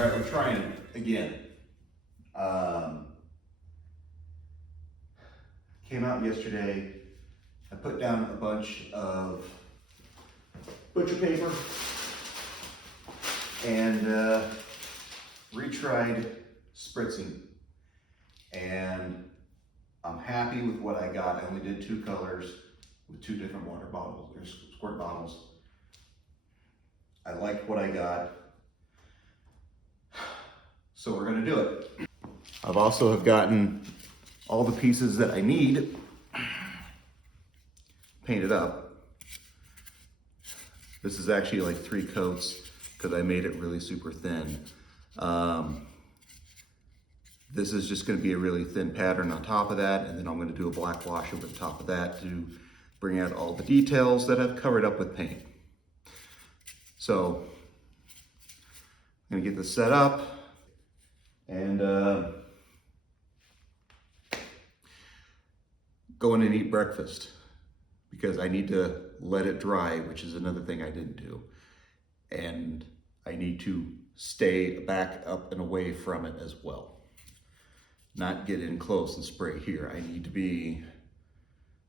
All right, we're trying it again. Came out yesterday. I put down a bunch of butcher paper and retried spritzing. And I'm happy with what I got. I only did 2 colors with 2 different water bottles, or squirt bottles. I like what I got. So we're gonna do it. I've also have gotten all the pieces that I need painted up. This is actually like 3 coats because I made it really super thin. This is just gonna be a really thin pattern on top of that, and then I'm gonna do a black wash over the top of that to bring out all the details that I've covered up with paint. So I'm gonna get this set up and go in and eat breakfast because I need to let it dry, which is another thing I didn't do. And I need to stay back up and away from it as well. Not get in close and spray here. I need to be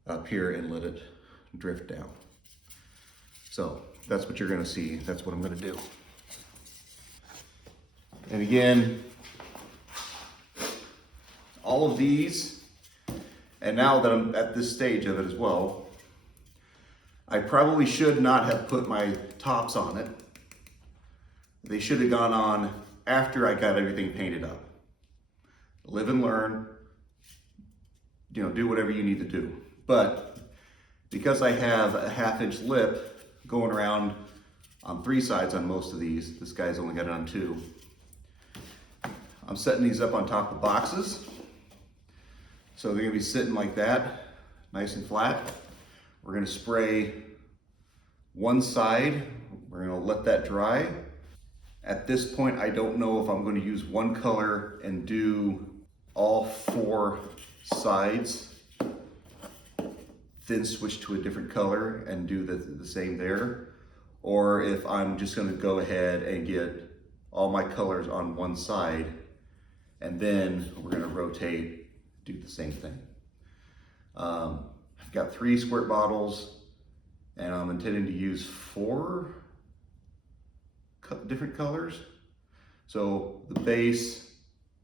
up here and let it drift down. So that's what you're gonna see. That's what I'm gonna do. And again, all of these, and now that I'm at this stage of it as well, I probably should not have put my tops on it. They should have gone on after I got everything painted up. Live and learn, you know, do whatever you need to do. But because I have a 1/2-inch lip going around on 3 sides on most of these, this guy's only got it on 2. I'm setting these up on top of boxes. So they're gonna be sitting like that, nice and flat. We're gonna spray one side. We're gonna let that dry. At this point, I don't know if I'm gonna use one color and do all 4 sides, then switch to a different color and do the same there, or if I'm just gonna go ahead and get all my colors on one side, and then we're gonna rotate, do the same thing. I've got 3 squirt bottles, and I'm intending to use 4 different colors. So the base,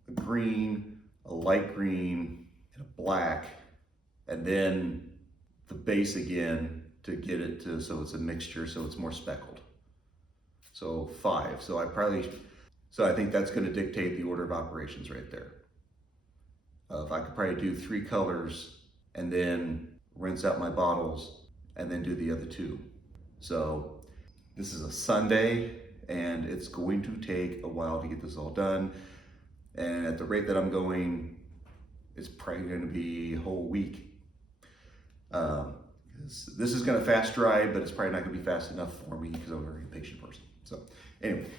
a green, a light green, and a black, and then the base again to get it to so it's a mixture, so it's more speckled. So 5. So I think that's going to dictate the order of operations right there. If I could probably do 3 colors and then rinse out my bottles and then do the other 2. So this is a Sunday and it's going to take a while to get this all done. And at the rate that I'm going, it's probably going to be a whole week. This is going to fast dry, but it's probably not going to be fast enough for me because I'm a very impatient person. So anyway.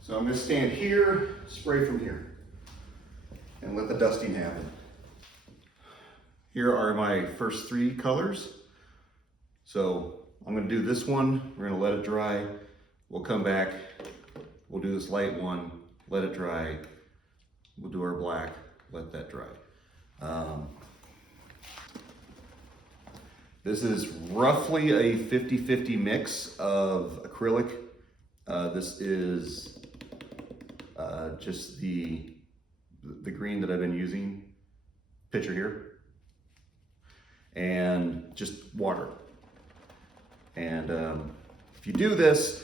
So I'm going to stand here, spray from here, and let the dusting happen. Here are my first 3 colors. So I'm going to do this one, we're going to let it dry, we'll come back, we'll do this light one, let it dry, we'll do our black, let that dry. This is roughly a 50-50 mix of acrylic. This is just the green that I've been using, picture here, and just water. And if you do this,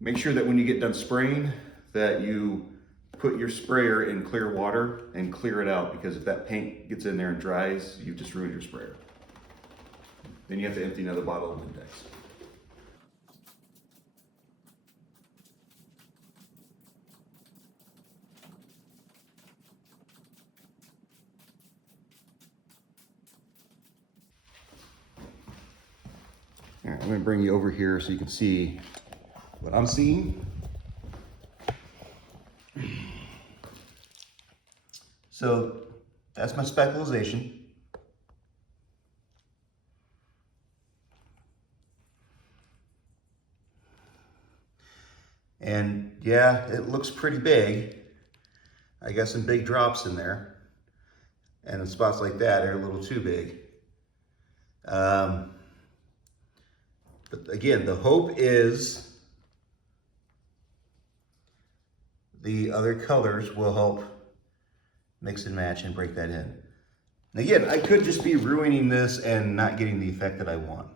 make sure that when you get done spraying that you put your sprayer in clear water and clear it out, because if that paint gets in there and dries, you've just ruined your sprayer. Then you have to empty another bottle of Windex. All right, I'm going to bring you over here so you can see what I'm seeing. So that's my speculization. yeah, it looks pretty big. I got some big drops in there. And in spots like that are a little too big. But again, the hope is the other colors will help mix and match and break that in. And again, I could just be ruining this and not getting the effect that I want.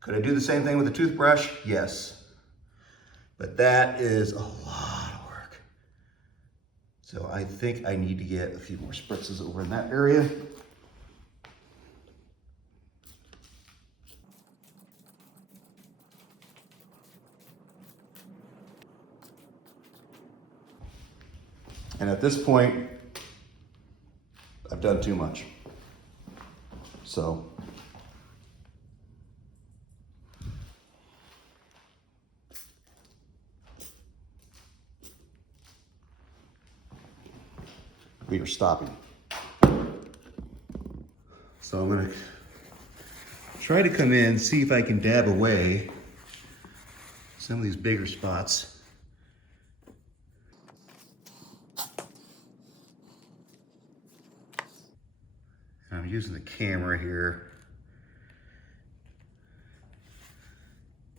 Could I do the same thing with a toothbrush? Yes. But that is a lot of work. So I think I need to get a few more spritzes over in that area. And at this point, I've done too much. So we are stopping. So I'm gonna try to come in, see if I can dab away some of these bigger spots. I'm using the camera here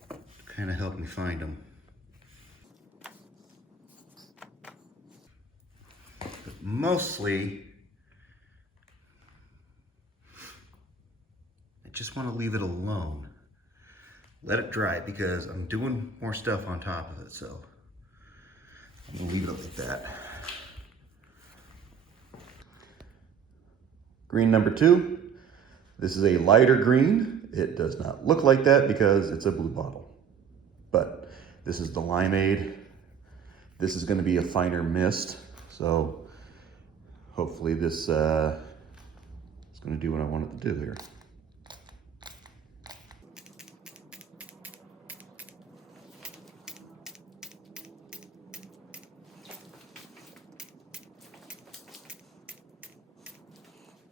to kind of help me find them. But mostly, I just want to leave it alone. Let it dry because I'm doing more stuff on top of it, so I'm gonna leave it like that. Green number 2. This is a lighter green. It does not look like that because it's a blue bottle. But this is the limeade. This is gonna be a finer mist. So hopefully this is gonna do what I want it to do here.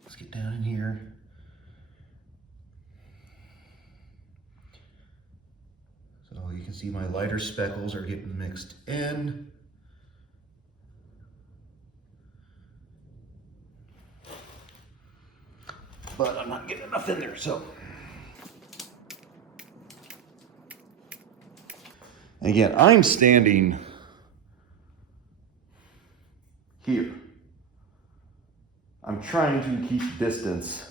Let's get down in here. So you can see my lighter speckles are getting mixed in. But I'm not getting enough in there, so. And again, I'm standing here. I'm trying to keep distance.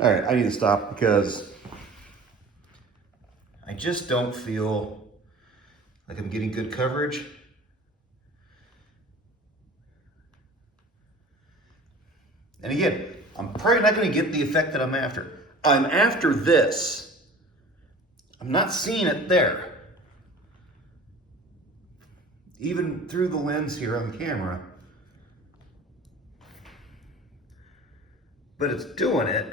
All right, I need to stop because I just don't feel like I'm getting good coverage. And again, I'm probably not going to get the effect that I'm after. I'm after this. I'm not seeing it there. Even through the lens here on the camera. But it's doing it.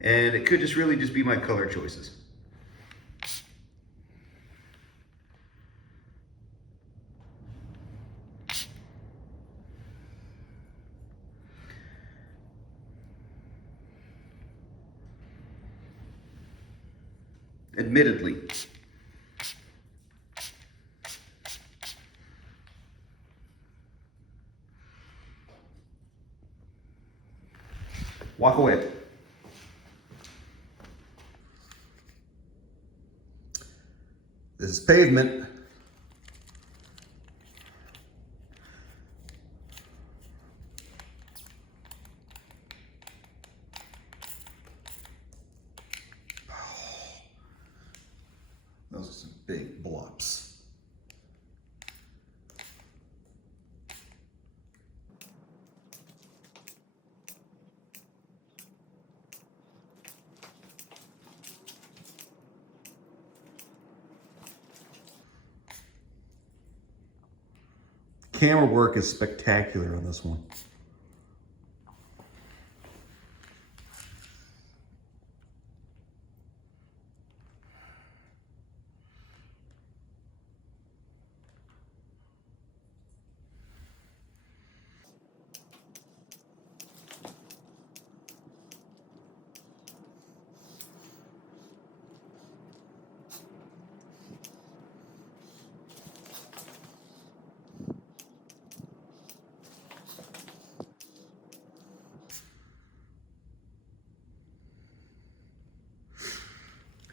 And it could just really just be my color choices. Admittedly. Walk away. This is pavement. Those are some big blobs. camera work is spectacular on this one.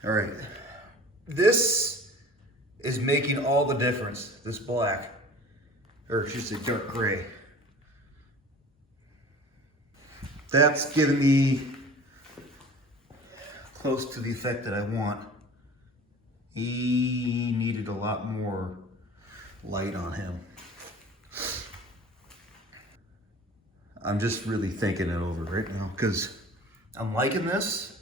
All right, this is making all the difference, this black, or I should say dark gray. That's giving me close to the effect that I want. He needed a lot more light on him. I'm just really thinking it over right now because I'm liking this.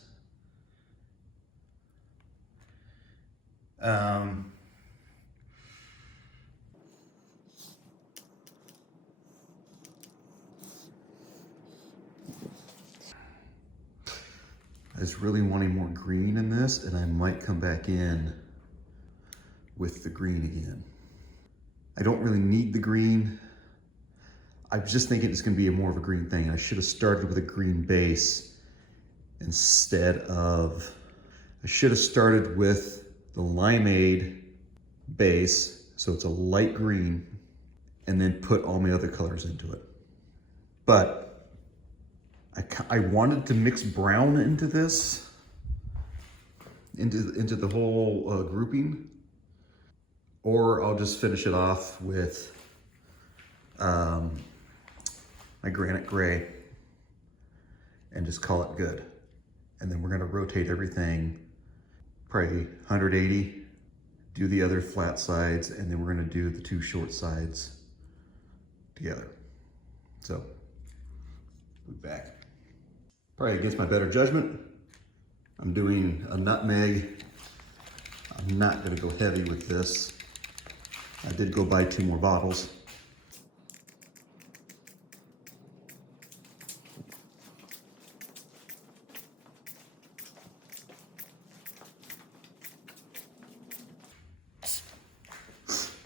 I was really wanting more green in this, and I might come back in with the green again. I don't really need the green. I was just thinking it's gonna be more of a green thing. I should have started with a green base instead of, I should have started with the limeade base, so it's a light green, and then put all my other colors into it. But I wanted to mix brown into this, into the whole grouping, or I'll just finish it off with my granite gray and just call it good. And then we're gonna rotate everything, probably 180, do the other flat sides, and then we're gonna do the two short sides together. So, we'll be back. Probably against my better judgment, I'm doing a nutmeg. I'm not gonna go heavy with this. I did go buy 2 more bottles.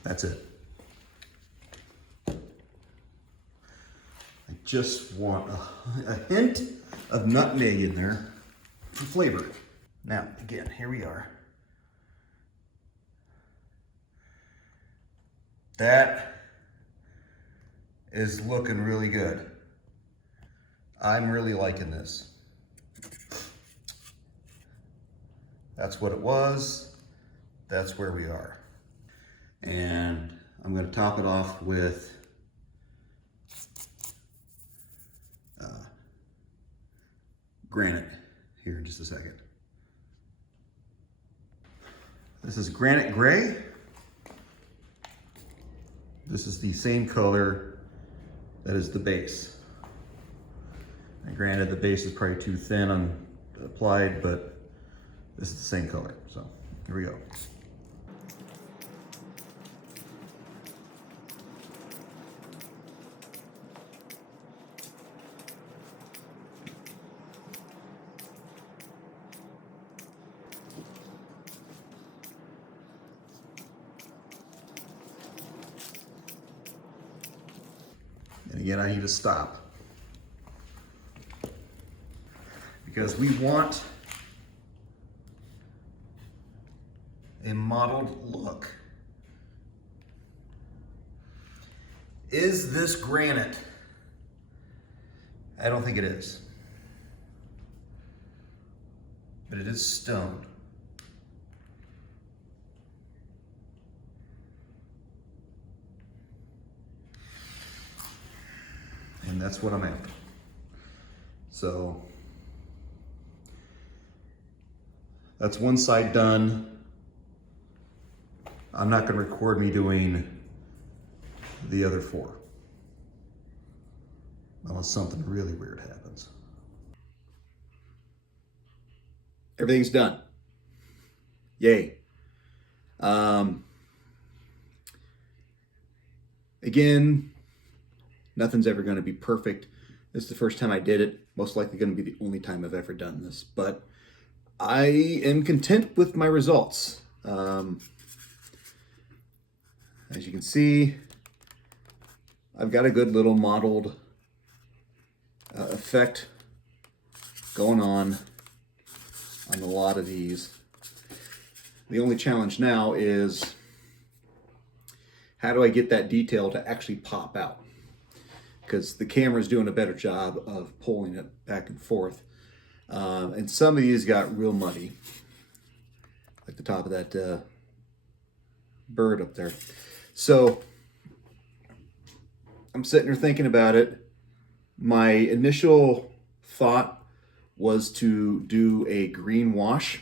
That's it. I just want a hint of nutmeg in there for flavor. Now, again, here we are. That is looking really good. I'm really liking this. That's what it was. That's where we are. And I'm going to top it off with granite here in just a second. This is granite gray. This is the same color that is the base. And granted, the base is probably too thin applied, but this is the same color. So here we go. And again, I need to stop because we want a mottled look. Is this granite? I don't think it is, but it is stone. And that's what I'm after. So that's one side done. I'm not going to record me doing the other 4 unless something really weird happens. Everything's done. Yay. Again, nothing's ever going to be perfect. This is the first time I did it. Most likely going to be the only time I've ever done this, but I am content with my results. As you can see, I've got a good little mottled effect going on a lot of these. The only challenge now is how do I get that detail to actually pop out? Because the camera's doing a better job of pulling it back and forth. And some of these got real muddy, like the top of that bird up there. So I'm sitting there thinking about it. My initial thought was to do a green wash,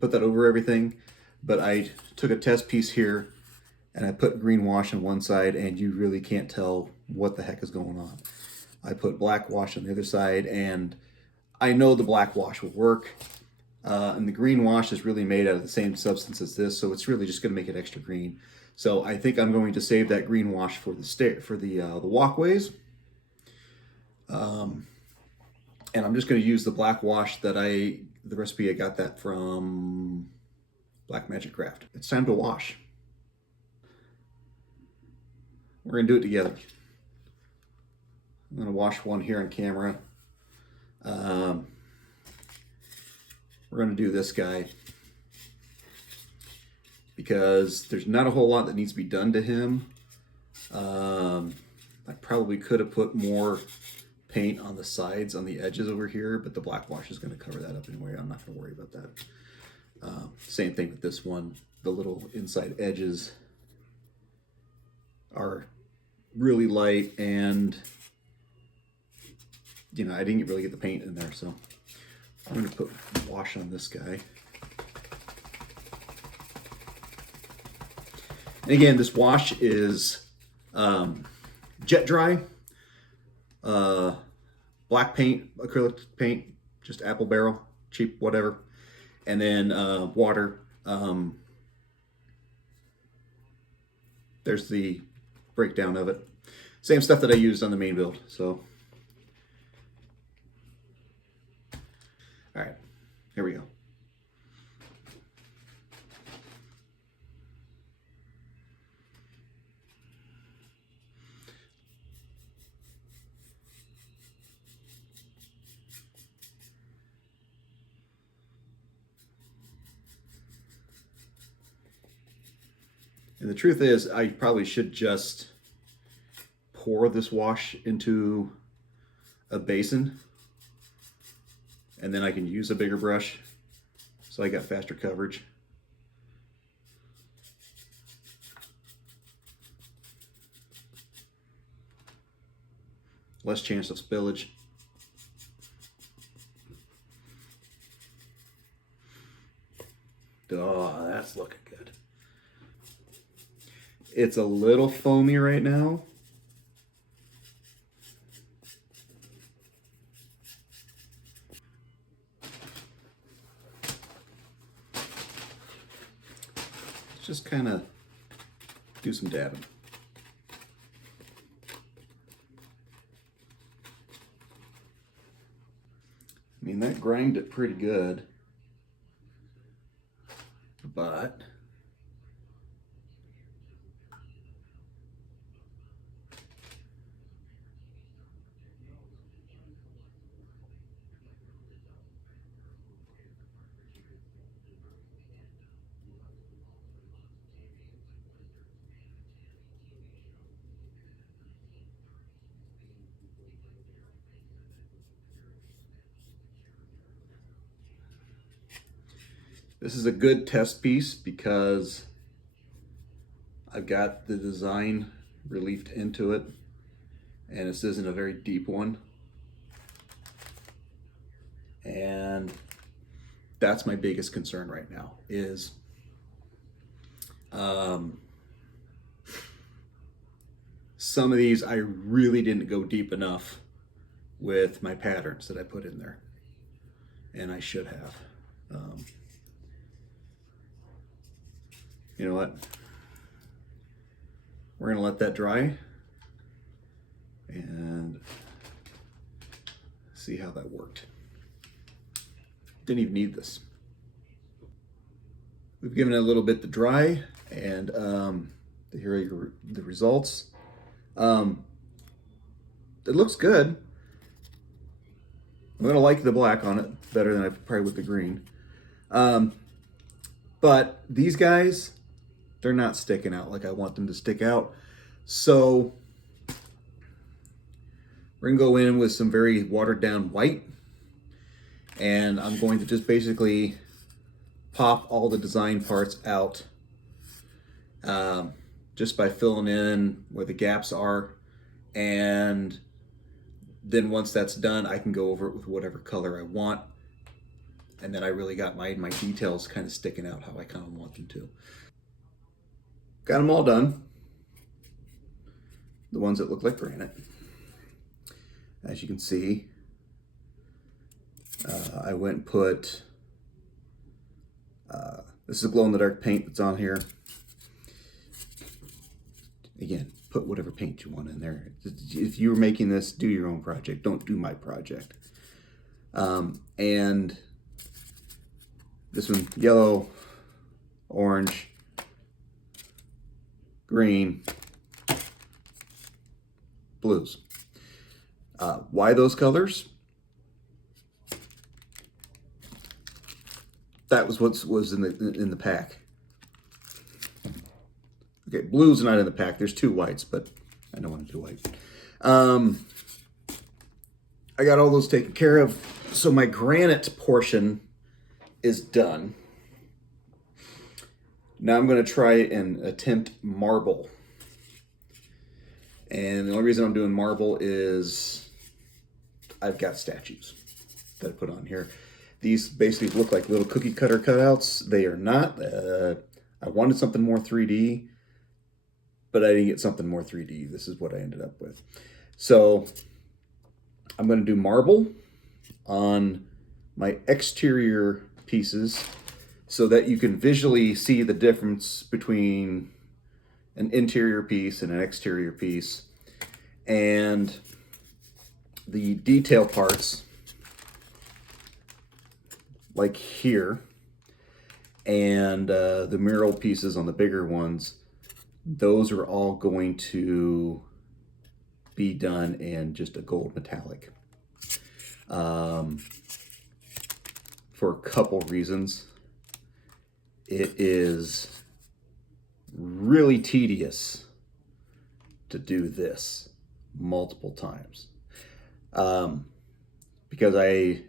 put that over everything, but I took a test piece here and I put green wash on one side and you really can't tell what the heck is going on. I put black wash on the other side and I know the black wash will work. And the green wash is really made out of the same substance as this, so it's really just going to make it extra green. So I think I'm going to save that green wash for the walkways, and I'm just going to use the black wash that the recipe I got that from BlackMagic Craft. It's time to wash. We're going to do it together. I'm going to wash one here on camera. We're going to do this guy because there's not a whole lot that needs to be done to him. I probably could have put more paint on the sides, on the edges over here, but the black wash is going to cover that up anyway. I'm not going to worry about that. Same thing with this one. The little inside edges are really light, and I didn't really get the paint in there, so I'm going to put wash on this guy. And again, this wash is jet dry, black paint, acrylic paint, just apple barrel, cheap, whatever, and then water. There's the breakdown of it. Same stuff that I used on the main build. So, all right, here we go. And the truth is, I probably should just pour this wash into a basin, and then I can use a bigger brush, so I got faster coverage. Less chance of spillage. Oh, that's looking good. It's a little foamy right now. Let's just kind of do some dabbing. I mean, that grind it pretty good, but this is a good test piece because I've got the design reliefed into it, and this isn't a very deep one. And that's my biggest concern right now is some of these I really didn't go deep enough with my patterns that I put in there, and I should have. You know what? we're gonna let that dry and see how that worked. Didn't even need this. We've given it a little bit to dry, and here are the results. It looks good. I'm gonna like the black on it better than I probably with the green. But these guys, they're not sticking out like I want them to stick out. So we're gonna go in with some very watered down white, and I'm going to just basically pop all the design parts out just by filling in where the gaps are. And then once that's done, I can go over it with whatever color I want. And then I really got my details kind of sticking out how I kind of want them to. Got them all done. The ones that look like granite. As you can see, I went and put, this is a glow-in-the-dark paint that's on here. Again, put whatever paint you want in there. If you were making this, do your own project. Don't do my project. And this one, yellow, orange, green, blues. Why those colors? That was what was in the pack. Okay, blue's not in the pack. There's 2 whites, but I don't want to do white. I got all those taken care of. So my granite portion is done. Now I'm going to try and attempt marble. And the only reason I'm doing marble is I've got statues that I put on here. These basically look like little cookie cutter cutouts. They are not. I wanted something more 3D, but I didn't get something more 3D. This is what I ended up with. So I'm going to do marble on my exterior pieces so that you can visually see the difference between an interior piece and an exterior piece. And the detail parts, like here, and the mural pieces on the bigger ones, those are all going to be done in just a gold metallic. For a couple reasons. It is really tedious to do this multiple times. Because I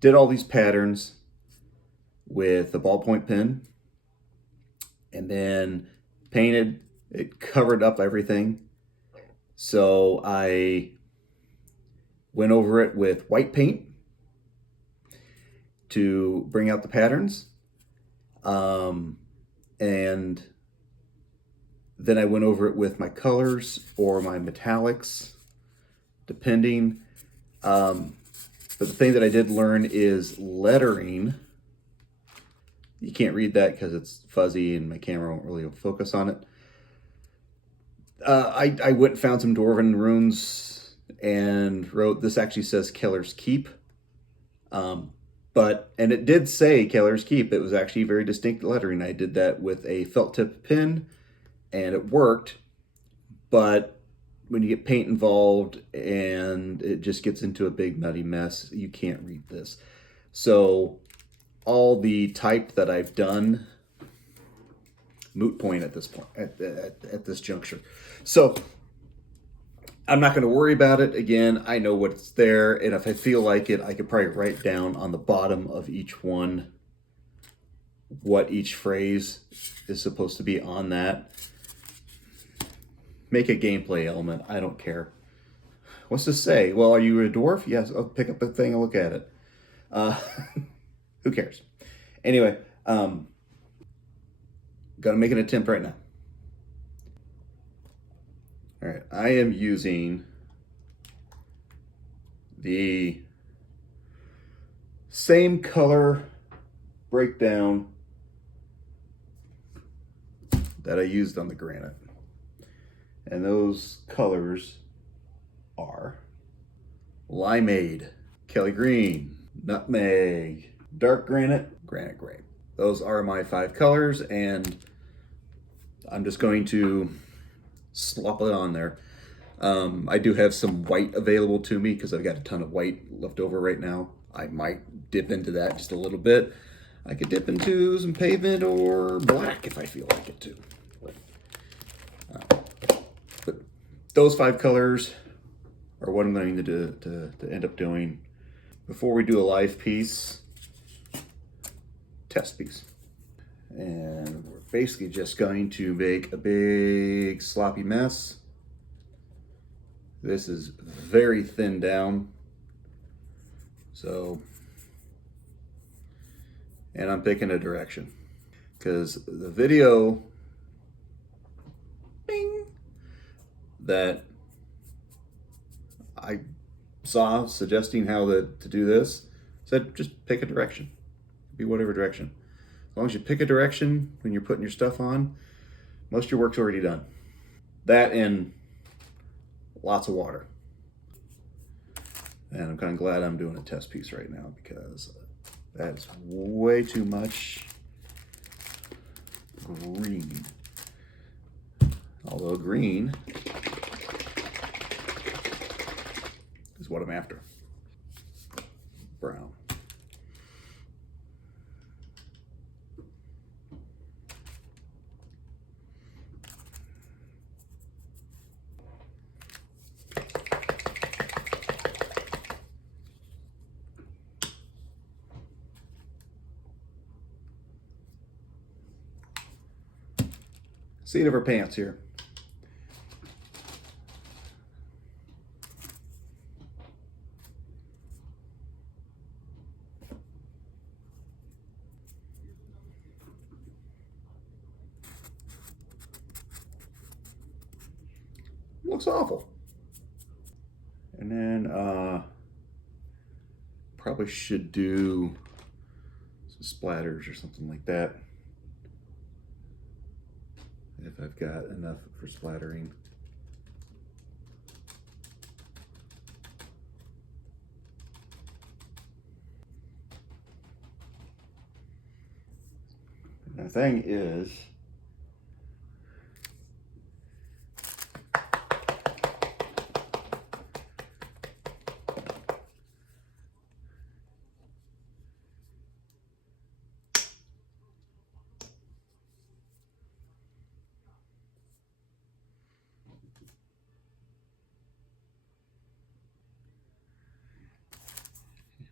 did all these patterns with a ballpoint pen and then painted, it covered up everything. So I went over it with white paint to bring out the patterns. And then I went over it with my colors or my metallics, depending. But the thing that I did learn is lettering. You can't read that because it's fuzzy and my camera won't really focus on it. I went and found some Dwarven runes and wrote, this actually says Kellar's Keep. And it did say Kellar's Keep. It was actually very distinct lettering. I did that with a felt tip pen and it worked. But when you get paint involved and it just gets into a big nutty mess, you can't read this. So all the type that I've done, moot point at this point, at this juncture. So I'm not going to worry about it. Again, I know what's there, and if I feel like it, I could probably write down on the bottom of each one what each phrase is supposed to be on that. Make a gameplay element. I don't care. What's this say? Well, are you a dwarf? Yes. I'll pick up the thing and look at it. Who cares? Anyway, gonna make an attempt right now. All right, I am using the same color breakdown that I used on the granite. And those colors are limeade, Kelly green, nutmeg, dark granite, granite grape. Those are my 5 colors, and I'm just going to slop it on there. I do have some white available to me because I've got a ton of white left over right now. I might dip into that just a little bit. I could dip into some pavement or black if I feel like it too. But those 5 colors are what I'm going to end up doing. Before we do a live piece, test piece. And we're basically just going to make a big sloppy mess. This is very thin down. So, and I'm picking a direction because the video bing, that I saw suggesting how to do this said just pick a direction, be whatever direction. As long as you pick a direction when you're putting your stuff on, most of your work's already done. That and lots of water. And I'm kind of glad I'm doing a test piece right now because that's way too much green. Although green is what I'm after. Brown. Seat of her pants here. Looks awful. And then probably should do some splatters or something like that. If I've got enough for splattering. And the thing is,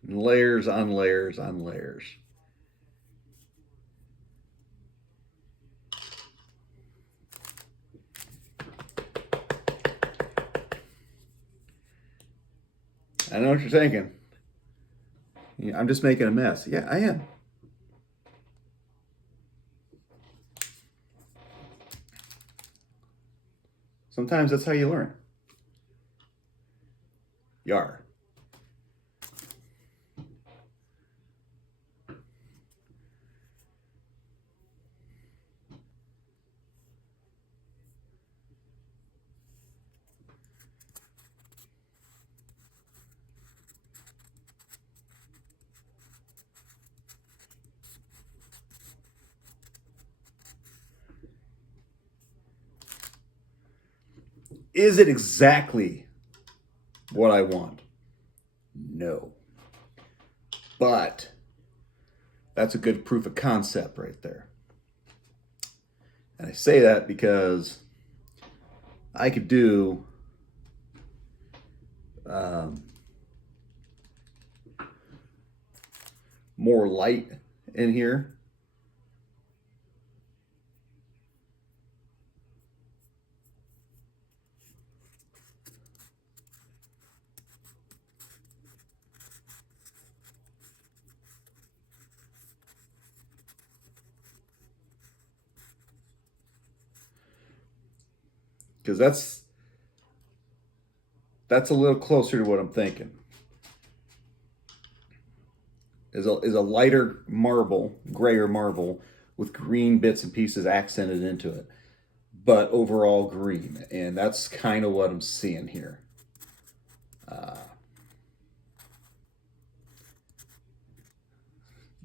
layers on layers on layers. I know what you're thinking. Yeah, I'm just making a mess. Yeah, I am. Sometimes that's how you learn. Yar. Is it exactly what I want? No. But that's a good proof of concept right there. And I say that because I could do more light in here. Because that's a little closer to what I'm thinking. Is a lighter marble, grayer marble with green bits and pieces accented into it. but overall green. And that's kind of what I'm seeing here.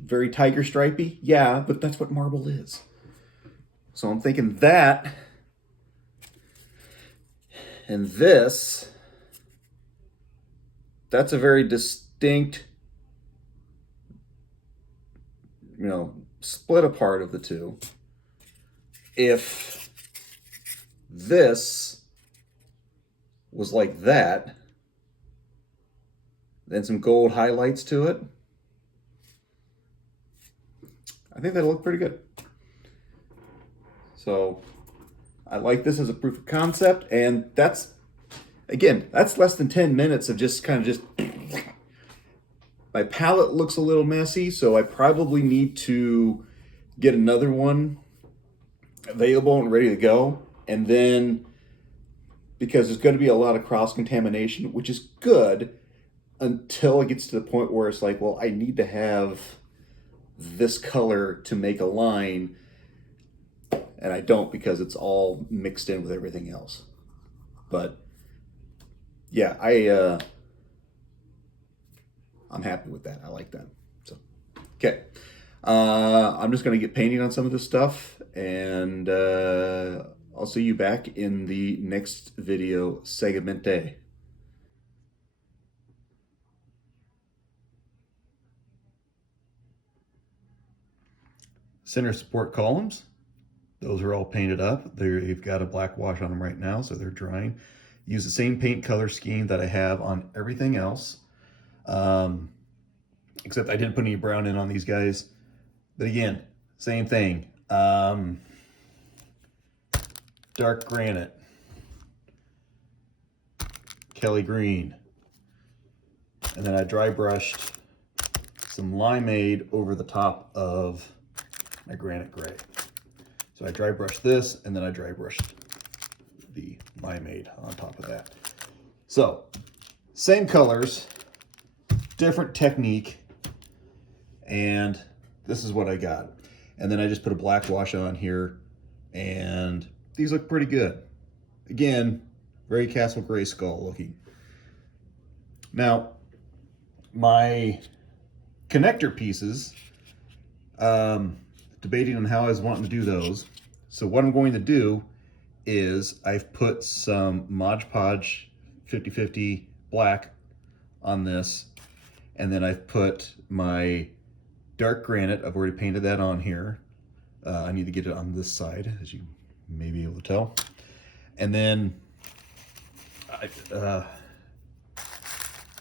Very tiger stripey, yeah, but that's what marble is. So I'm thinking that, and this, that's a very distinct, split apart of the two. If this was like that, then some gold highlights to it, I think that'll look pretty good. So I like this as a proof of concept, and that's, again, that's less than 10 minutes of just kind of just, my palette looks a little messy, so I probably need to get another one available and ready to go. And then, because there's going to be a lot of cross-contamination, which is good until it gets to the point where it's like, well, I need to have this color to make a line, and I don't because it's all mixed in with everything else. But yeah, I'm happy with that. I like that. So, okay. I'm just going to get painting on some of this stuff, and I'll see you back in the next video segmente. Center support columns, those are all painted up. They've got a black wash on them right now, so they're drying. Use the same paint color scheme that I have on everything else, except I didn't put any brown in on these guys. But again, same thing. Dark granite, Kelly green, and then I dry brushed some limeade over the top of my granite gray. So I dry brushed this, and then I dry brushed the limeade on top of that. So same colors, different technique, and this is what I got. And then I just put a black wash on here, and these look pretty good. Again, very Castle Grayskull looking. Now, my connector pieces, debating on how I was wanting to do those. So what I'm going to do is I've put some Mod Podge 50/50 black on this, and then I've put my dark granite. I've already painted that on here. I need to get it on this side, as you may be able to tell. And then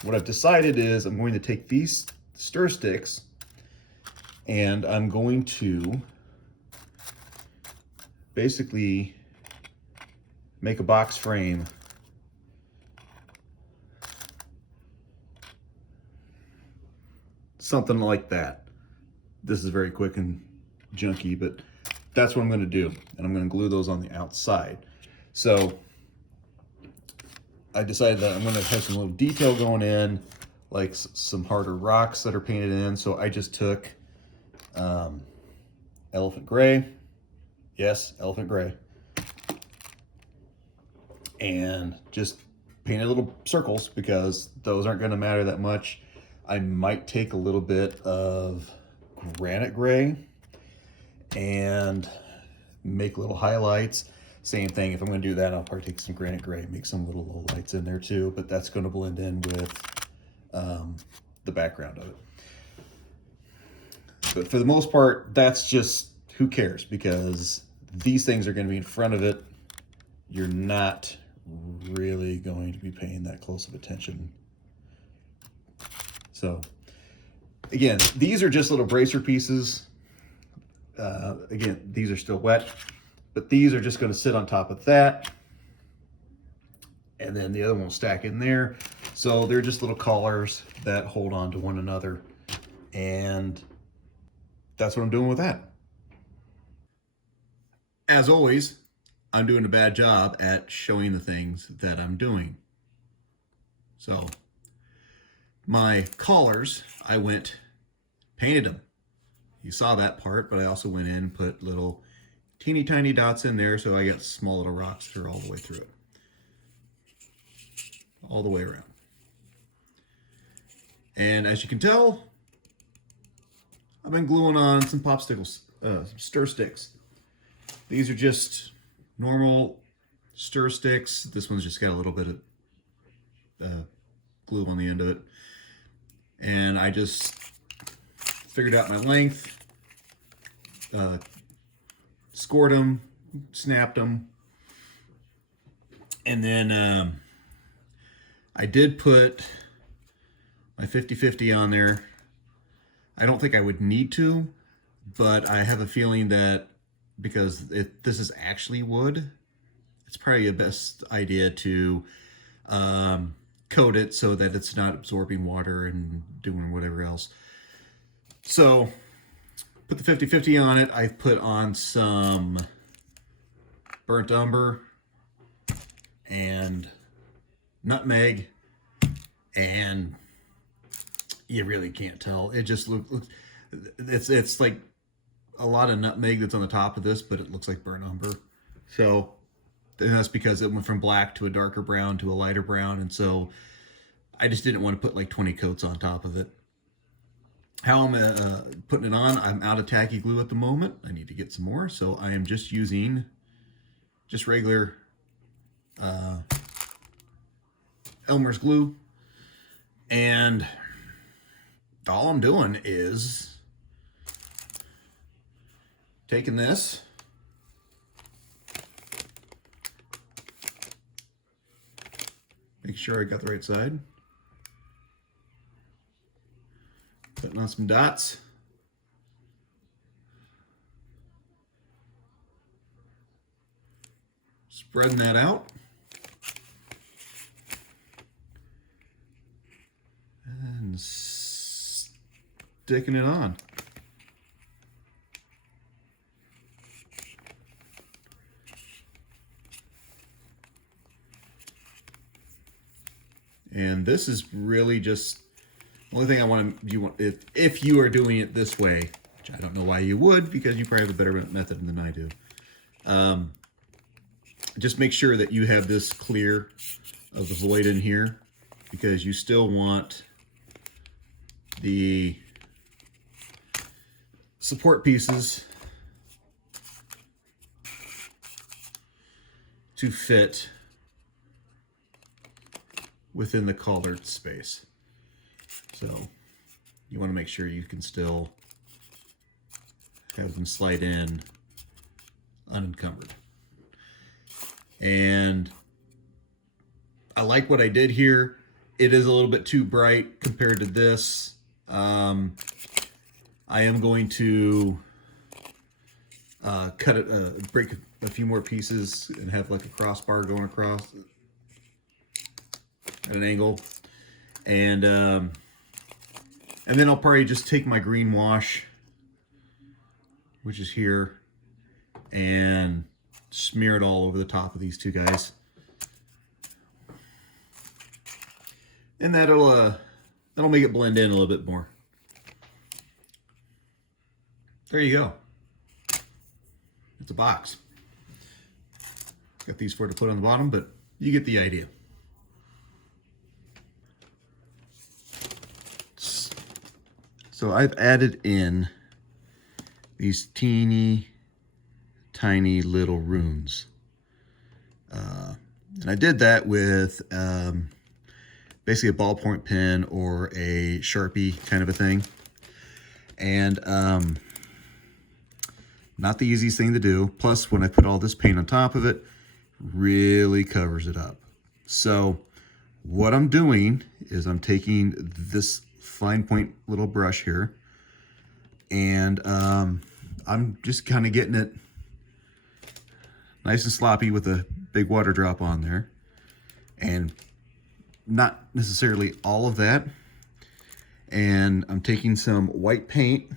what I've decided is I'm going to take these stir sticks, and I'm going to basically make a box frame something like that. This is very quick and junky, but that's what I'm going to do. And I'm going to glue those on the outside. So I decided that I'm going to have some little detail going in, like some harder rocks that are painted in. So I just took elephant gray. Yes, elephant gray. And just painted little circles because those aren't going to matter that much. I might take a little bit of granite gray and make little highlights. Same thing, if I'm going to do that, I'll probably take some granite gray, make some little lights in there too, but that's going to blend in with the background of it. But for the most part, that's just, who cares, because these things are going to be in front of it. You're not really going to be paying that close of attention. So again, these are just little bracer pieces. Again, these are still wet, but these are just going to sit on top of that. And then the other one will stack in there. So they're just little collars that hold on to one another. And that's what I'm doing with that. As always, I'm doing a bad job at showing the things that I'm doing. So my collars, I painted them. You saw that part, but I also went in and put little teeny tiny dots in there, so I got small little rocks that are all the way through it. All the way around. And as you can tell, I've been gluing on some popsicles, stir sticks. These are just normal stir sticks. This one's just got a little bit of glue on the end of it. And I just figured out my length, scored them, snapped them, and then I did put my 50/50 on there. I don't think I would need to, but I have a feeling that because this is actually wood, it's probably the best idea to coat it so that it's not absorbing water and doing whatever else. So put the 50/50 on it. I've put on some burnt umber and nutmeg, and you really can't tell. It just looks it's like a lot of nutmeg that's on the top of this, but it looks like burnt umber. So and that's because it went from black to a darker brown to a lighter brown, and so I just didn't want to put like 20 coats on top of it. How I'm putting it on, I'm out of tacky glue at the moment. I need to get some more, so I am just using just regular Elmer's glue, and all I'm doing is taking this, make sure I got the right side, putting on some dots, spreading that out, and sticking it on. And this is really just the only thing I want if you are doing it this way, which I don't know why you would, because you probably have a better method than I do. Just make sure that you have this clear of the void in here, because you still want the support pieces to fit within the collared space. So you want to make sure you can still have them slide in unencumbered. And I like what I did here. It is a little bit too bright compared to this. I am going to cut it, break a few more pieces and have like a crossbar going across at an angle, and then I'll probably just take my green wash, which is here, and smear it all over the top of these two guys, and that'll make it blend in a little bit more. There you go. It's a box. Got these four to put on the bottom, but you get the idea. So I've added in these teeny tiny little runes. And I did that with basically a ballpoint pen or a Sharpie kind of a thing. And not the easiest thing to do. Plus, when I put all this paint on top of it, really covers it up. So what I'm doing is I'm taking this fine point little brush here, and I'm just kind of getting it nice and sloppy with a big water drop on there, and not necessarily all of that. And I'm taking some white paint.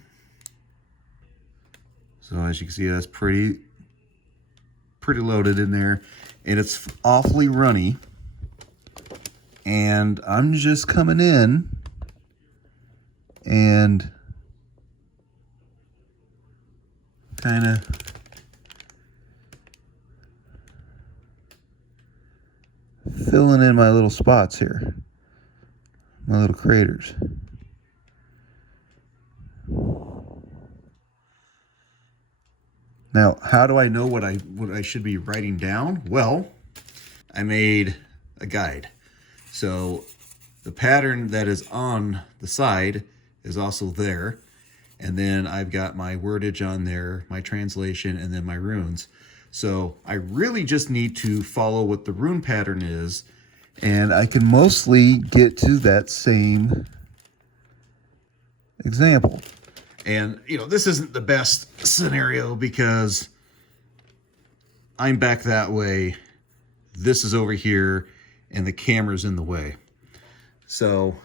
So as you can see, that's pretty loaded in there, and it's awfully runny. And I'm just coming in and kind of filling in my little spots here, my little craters. Now, how do I know what I should be writing down? Well, I made a guide. So the pattern that is on the side is also there. And then I've got my wordage on there, my translation, and then my runes. So I really just need to follow what the rune pattern is, and I can mostly get to that same example. And, you know, this isn't the best scenario because I'm back that way, this is over here, and the camera's in the way. So,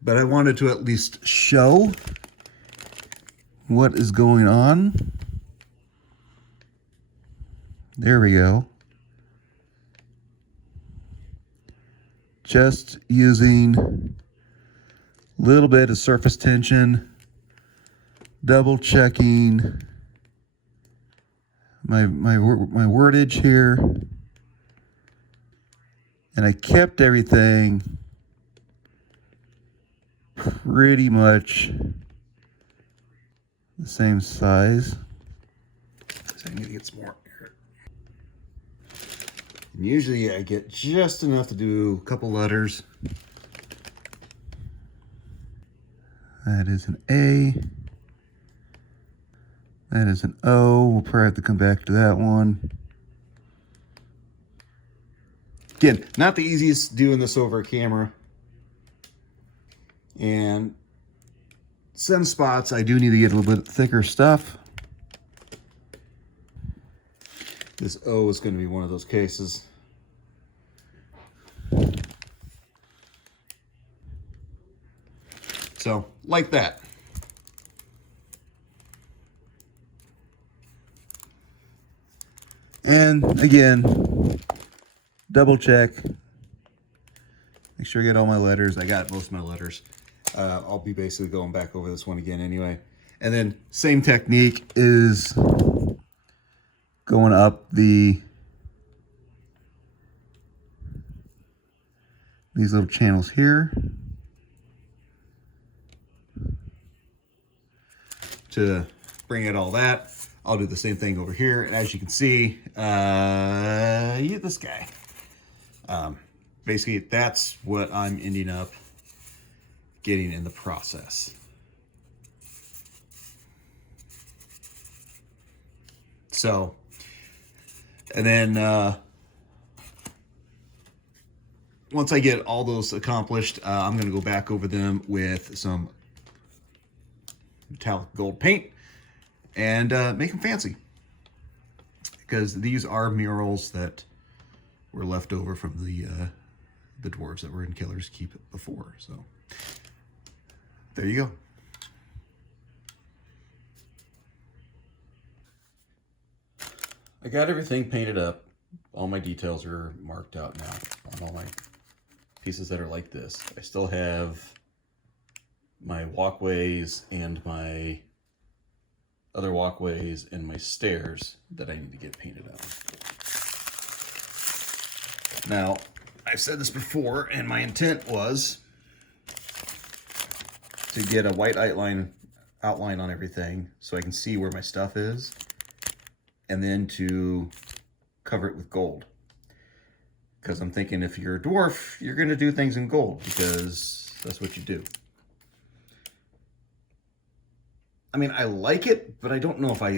but I wanted to at least show what is going on. There we go. Just using a little bit of surface tension, double checking my wordage here, and I kept everything pretty much the same size. So I need to get some more here. And usually I get just enough to do a couple letters. That is an A. That is an O. We'll probably have to come back to that one. Again, not the easiest doing this over a camera. And some spots I do need to get a little bit thicker stuff. This O is going to be one of those cases. So, like that. And again, double check. Make sure I get all my letters. I got most of my letters. I'll be basically going back over this one again anyway. And then same technique is going up these little channels here to bring out all that. I'll do the same thing over here. And as you can see, this guy. Basically, that's what I'm ending up getting in the process. So, and then once I get all those accomplished, I'm going to go back over them with some metallic gold paint and make them fancy. Because these are murals that were left over from the dwarves that were in Kellar's Keep before. So there you go. I got everything painted up. All my details are marked out now on all my pieces that are like this. I still have my walkways and my other walkways and my stairs that I need to get painted up. Now, I've said this before, and my intent was to get a white outline on everything so I can see where my stuff is, and then to cover it with gold. Because I'm thinking if you're a dwarf, you're going to do things in gold because that's what you do. I mean, I like it, but I don't know if I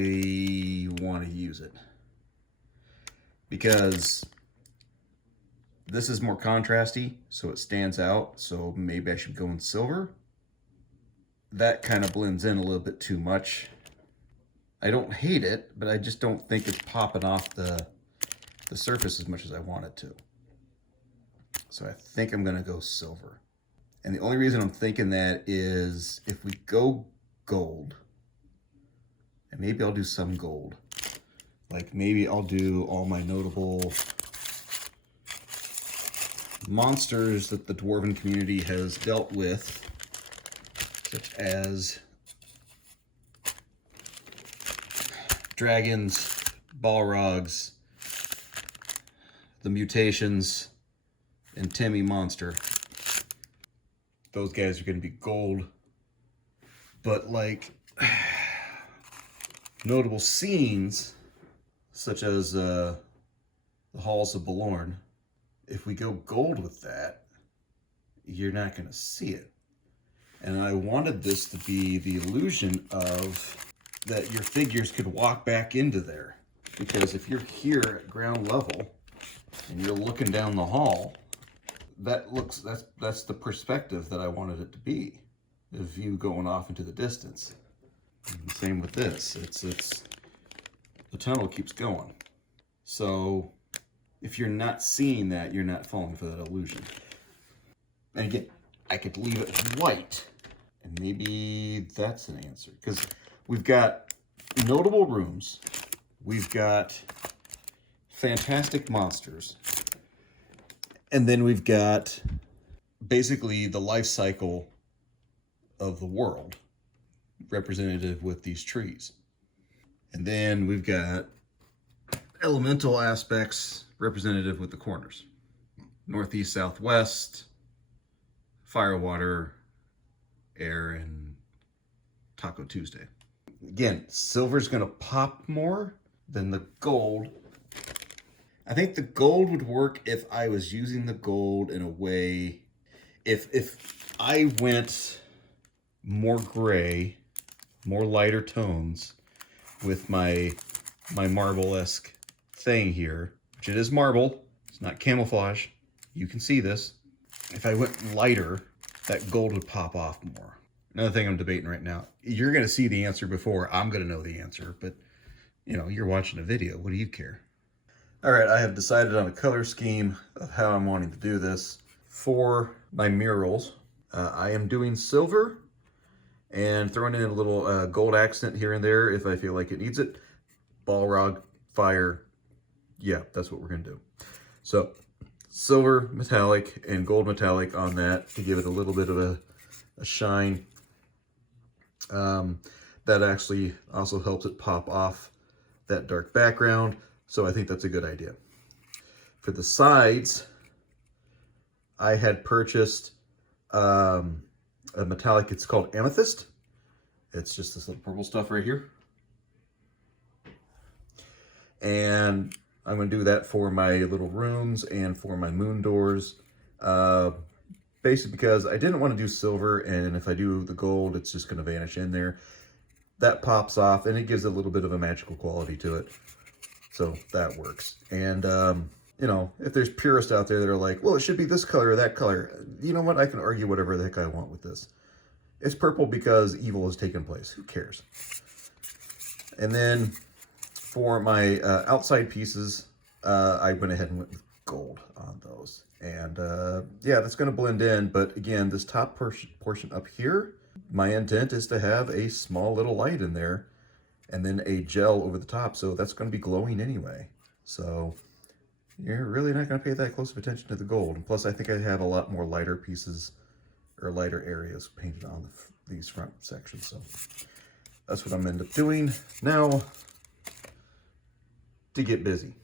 want to use it. Because this is more contrasty, so it stands out. So maybe I should go in silver. That kind of blends in a little bit too much. I don't hate it, but I just don't think it's popping off the surface as much as I want it to. So I think I'm gonna go silver. And the only reason I'm thinking that is if we go gold, and maybe I'll do some gold. Like maybe I'll do all my notable monsters that the dwarven community has dealt with, such as dragons, balrogs, the Mutations, and Timmy Monster. Those guys are going to be gold. But like notable scenes, such as the Halls of Belorn, if we go gold with that, you're not going to see it. And I wanted this to be the illusion of that your figures could walk back into there. Because if you're here at ground level and you're looking down the hall, that's the perspective that I wanted it to be. The view going off into the distance. And same with this. It's the tunnel keeps going. So if you're not seeing that, you're not falling for that illusion. And again, I could leave it white, and maybe that's an answer. Because we've got notable rooms, we've got fantastic monsters, and then we've got basically the life cycle of the world representative with these trees. And then we've got elemental aspects representative with the corners. Northeast, southwest, fire, water, air, and Taco Tuesday. Again, silver's gonna pop more than the gold. I think the gold would work if I was using the gold in a way, if I went more gray, more lighter tones with my marble-esque thing here, which it is marble, it's not camouflage, you can see this. If I went lighter, that gold would pop off more. Another thing I'm debating right now, you're gonna see the answer before I'm gonna know the answer, but you know, you're watching a video, what do you care? All right, I have decided on a color scheme of how I'm wanting to do this. For my murals, I am doing silver and throwing in a little gold accent here and there if I feel like it needs it. Balrog, fire, yeah, that's what we're gonna do. So silver metallic and gold metallic on that to give it a little bit of a shine. That actually also helps it pop off that dark background. So I think that's a good idea. For the sides, I had purchased a metallic, it's called Amethyst. It's just this little purple stuff right here. And I'm gonna do that for my little rooms and for my moon doors. Basically because I didn't want to do silver, and if I do the gold, it's just gonna vanish in there. That pops off and it gives a little bit of a magical quality to it. So that works. And you know, if there's purists out there that are like, well, it should be this color or that color, you know what? I can argue whatever the heck I want with this. It's purple because evil has taken place. Who cares? And then for my outside pieces, I went ahead and went with gold on those. And yeah, that's going to blend in. But again, this top portion up here, my intent is to have a small little light in there and then a gel over the top. So that's going to be glowing anyway. So you're really not going to pay that close of attention to the gold. And plus, I think I have a lot more lighter pieces or lighter areas painted on these front sections. So that's what I'm end up doing. Now, to get busy.